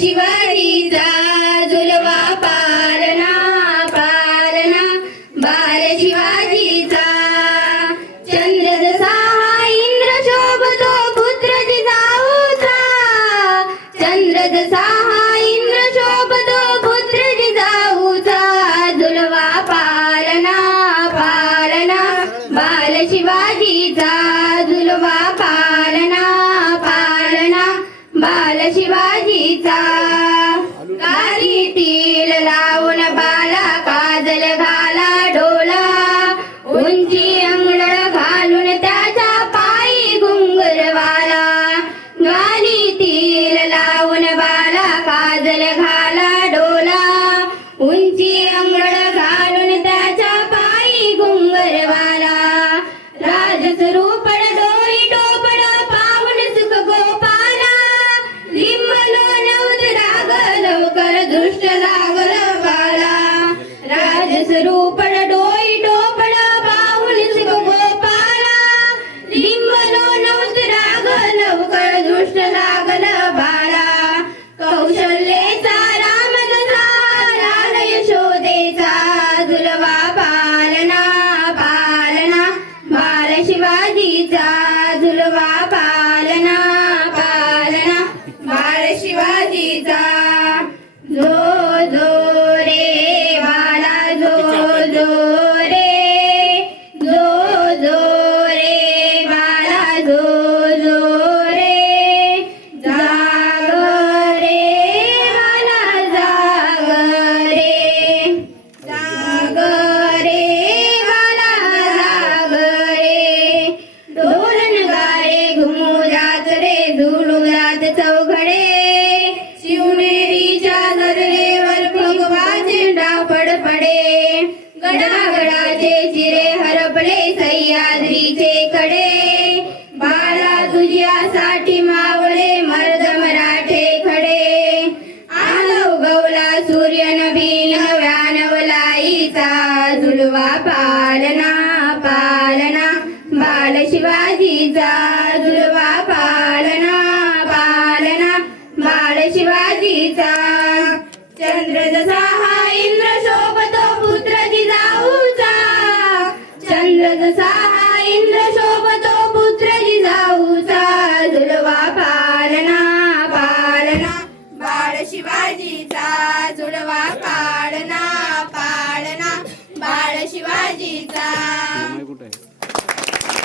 शिवाजीचा झुलवा पालना पालना. बाल शिवाजीचा. चंद्र जसा इंद्र शोभतो पुत्र जिजाऊचा चंद्र जसा शिवाजीचा गाडीतील लावून बाला काजल घाला डोला। उंची अंगड घालून त्याच्या पायी घुंगरवाला गाडीतील लावून बाला काजल घाला डोला। उंची अंगड राजस्वरूपड डोई टोपड पाहून गोपाला लिंबलो राग दृष्ट लागल बाळा कौशल्येचा राम जसा यशोदेचा झुलवा घडे शिवनेरी शिवनेरीच्या दररेवर भगवा झेंडा फडफडे गडागडाचे चिरे हरपले सह्याद्रीचे कडे. बाळा तुझ्यासाठी मावळे मर्द मराठे खडे. आलो गवला सूर्य नवीन व्यानवलाईचा झुलवा पालना पालना. बाल शिवाजीचा चंद्र जसा हा इंद्र शोभतो पुत्र जिजाऊचा चंद्र जसा हा इंद्र शोभतो